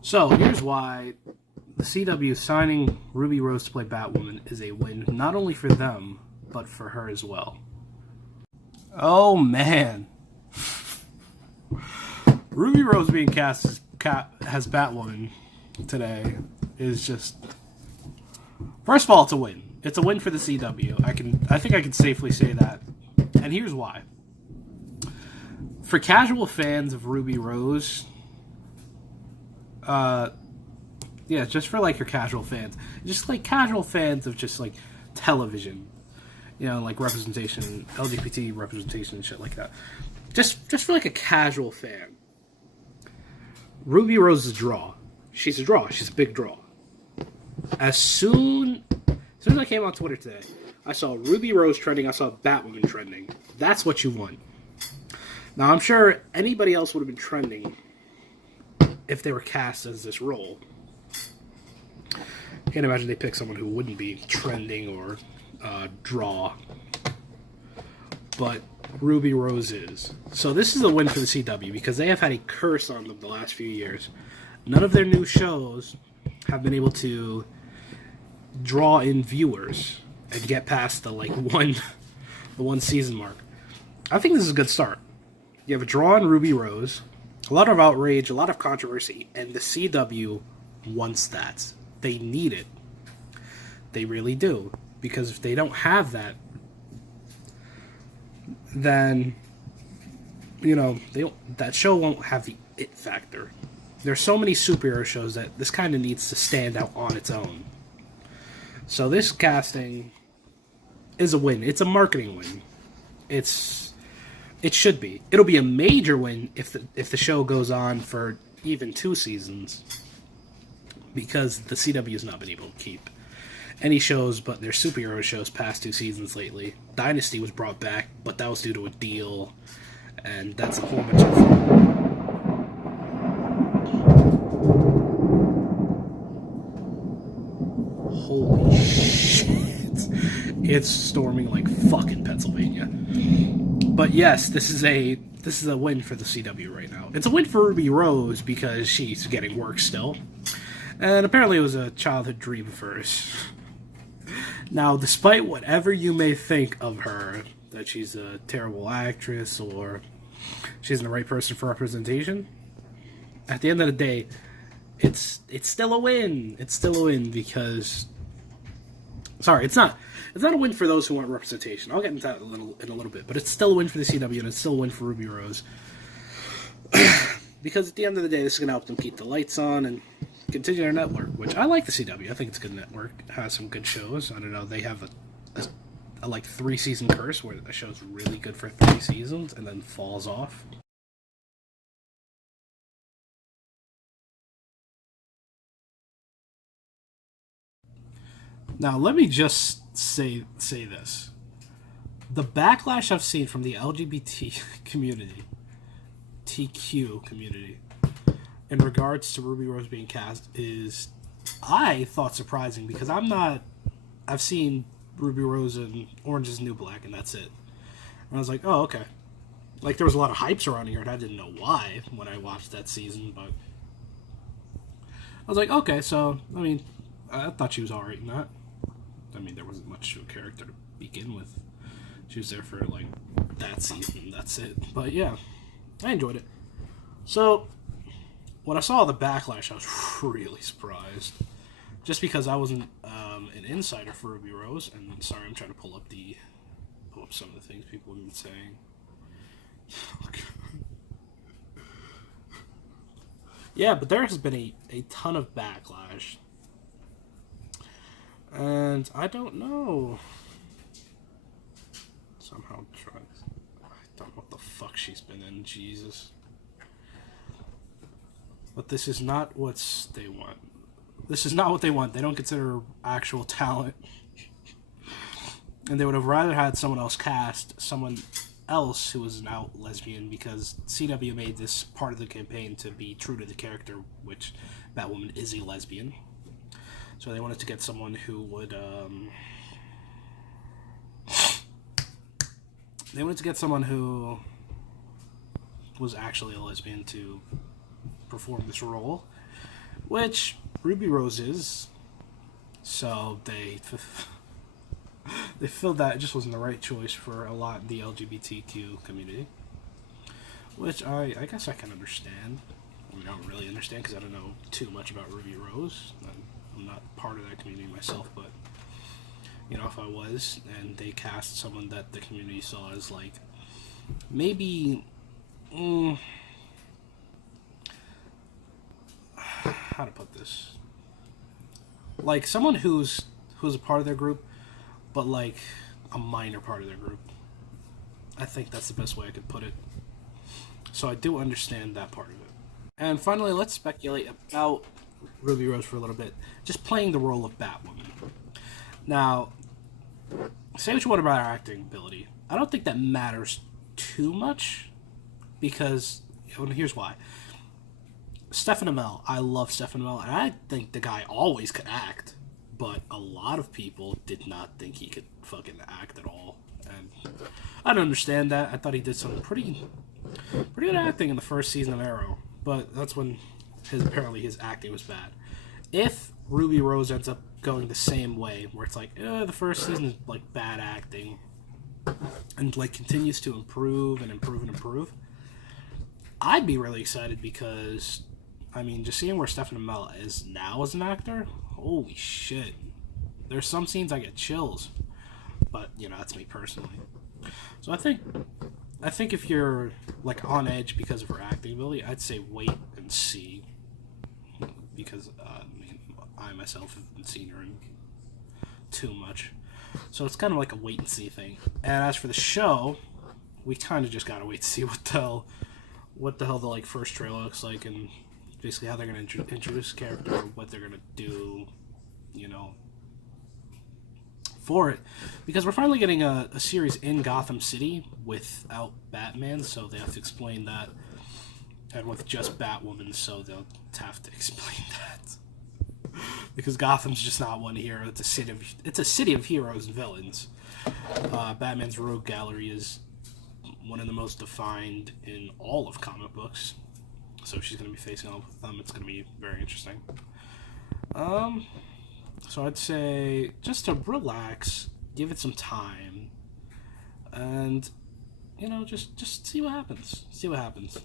So here's why the CW signing Ruby Rose to play Batwoman is a win, not only for them, but for her as well. Oh man. Ruby Rose being cast as Batwoman today is just... First of all, it's a win. It's a win for the CW. I think I can safely say that. And here's why. For casual fans of Ruby Rose, just for like your casual fans, just like casual fans of just like television, like representation, LGBT representation and shit like that. Just for like a casual fan, Ruby Rose is a draw. She's a draw. She's a big draw. As soon as I came on Twitter today, I saw Ruby Rose trending. I saw Batwoman trending. That's what you want. Now, I'm sure anybody else would have been trending if they were cast as this role. I can't imagine they pick someone who wouldn't be trending or draw. But Ruby Rose is. So this is a win for the CW because they have had a curse on them the last few years. None of their new shows have been able to draw in viewers and get past the one season mark. I think this is a good start. You have a draw on Ruby Rose, a lot of outrage, a lot of controversy, and the CW wants that. They need it. They really do. Because if they don't have that, then, that show won't have the it factor. There's so many superhero shows that this kind of needs to stand out on its own. So this casting is a win. It's a marketing win. It should be. It'll be a major win if the show goes on for even 2 seasons, because the CW has not been able to keep any shows but their superhero shows past 2 seasons lately. Dynasty was brought back, but that was due to a deal, and that's a whole bunch of... Holy shit. It's storming like fucking Pennsylvania. But yes, this is a win for the CW right now. It's a win for Ruby Rose because she's getting work still. And apparently it was a childhood dream of hers. Now, despite whatever you may think of her, that she's a terrible actress or she isn't the right person for representation, at the end of the day, it's still a win. It's still a win because... Sorry, it's not a win for those who want representation. I'll get into that in a little bit, but it's still a win for the CW and it's still a win for Ruby Rose. Because at the end of the day, this is going to help them keep the lights on and continue their network, which I like the CW. I think it's a good network. It has some good shows. I don't know, they have a 3-season curse where the show's really good for 3 seasons and then falls off. Now, let me just say this. The backlash I've seen from the LGBT community, TQ community, in regards to Ruby Rose being cast is, I thought, surprising, because I've seen Ruby Rose in Orange is the New Black, and that's it. And I was like, oh, okay. Like, there was a lot of hype surrounding her, and I didn't know why when I watched that season, but I was like, okay, so, I thought she was alright in that. There wasn't much to a character to begin with. She was there for, that season, that's it. But, yeah, I enjoyed it. So, when I saw the backlash, I was really surprised. Just because I wasn't an insider for Ruby Rose, and sorry, I'm trying to pull up some of the things people have been saying. Yeah, but there has been a ton of backlash. And I don't know. Somehow try. I don't know what the fuck she's been in, Jesus. But this is not what they want. This is not what they want. They don't consider her actual talent. And they would have rather had someone else cast someone else who was an out lesbian, because CW made this part of the campaign to be true to the character, which Batwoman is a lesbian. So they wanted to get someone who would, they wanted to get someone who was actually a lesbian to perform this role, which Ruby Rose is. So they feel that it just wasn't the right choice for a lot of the LGBTQ community, which I guess I can understand. I mean, I don't really understand because I don't know too much about Ruby Rose. I'm not part of that community myself, but if I was, and they cast someone that the community saw as like maybe, how to put this, like someone who's a part of their group, but like a minor part of their group. I think that's the best way I could put it. So I do understand that part of it. And finally, let's speculate about Ruby Rose for a little bit. Just playing the role of Batwoman. Now, say what you want about her acting ability. I don't think that matters too much because, here's why. Stephen Amell, I love Stephen Amell, and I think the guy always could act, but a lot of people did not think he could fucking act at all, and I don't understand that. I thought he did some pretty good acting in the first season of Arrow, but that's when apparently his acting was bad. If Ruby Rose ends up going the same way, where it's like, the first season is like bad acting, and like continues to improve and improve and improve, I'd be really excited because, I mean, just seeing where Stephen Amell is now as an actor, holy shit. There's some scenes I get chills, but that's me personally. So I think if you're like on edge because of her acting ability, I'd say wait and see, because I mean, I myself haven't seen her in too much, so it's kind of like a wait and see thing. And as for the show, we kind of just gotta wait to see what the hell the like first trailer looks like, and basically how they're gonna introduce the character, what they're gonna do, for it, because we're finally getting a series in Gotham City without Batman, so they have to explain that, and with just Batwoman, so they'll have to explain that, because Gotham's just not one hero. It's a city of heroes and villains. Batman's rogue gallery is one of the most defined in all of comic books, so she's going to be facing off with them. It's going to be very interesting. So I'd say just to relax, give it some time, and just see what happens. See what happens.